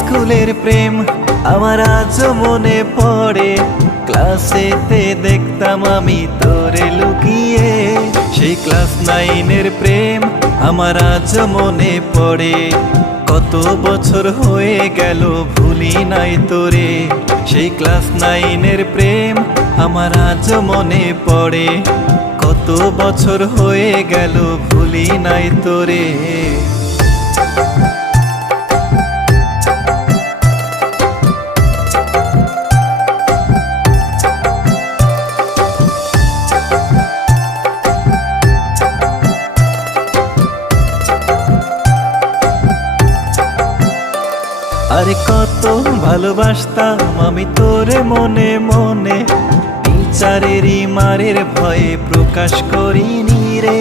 স্কুলের প্রেম আমার আজও মনে পড়ে, ক্লাসেতে দেখতাম আমি তোরে লুকিয়ে। সেই ক্লাস 9-এর প্রেম আমার আজও মনে পড়ে, কত বছর হয়ে গেল ভুলি নাই তোরে। সেই ক্লাস 9-এর প্রেম আমার আজও মনে পড়ে, কত বছর হয়ে গেল ভুলি নাই তোরে। আরে কত ভালোবাসতাম আমি তোরে মনে মনে, বিচারেরই মারের ভয়ে প্রকাশ করিনি রে।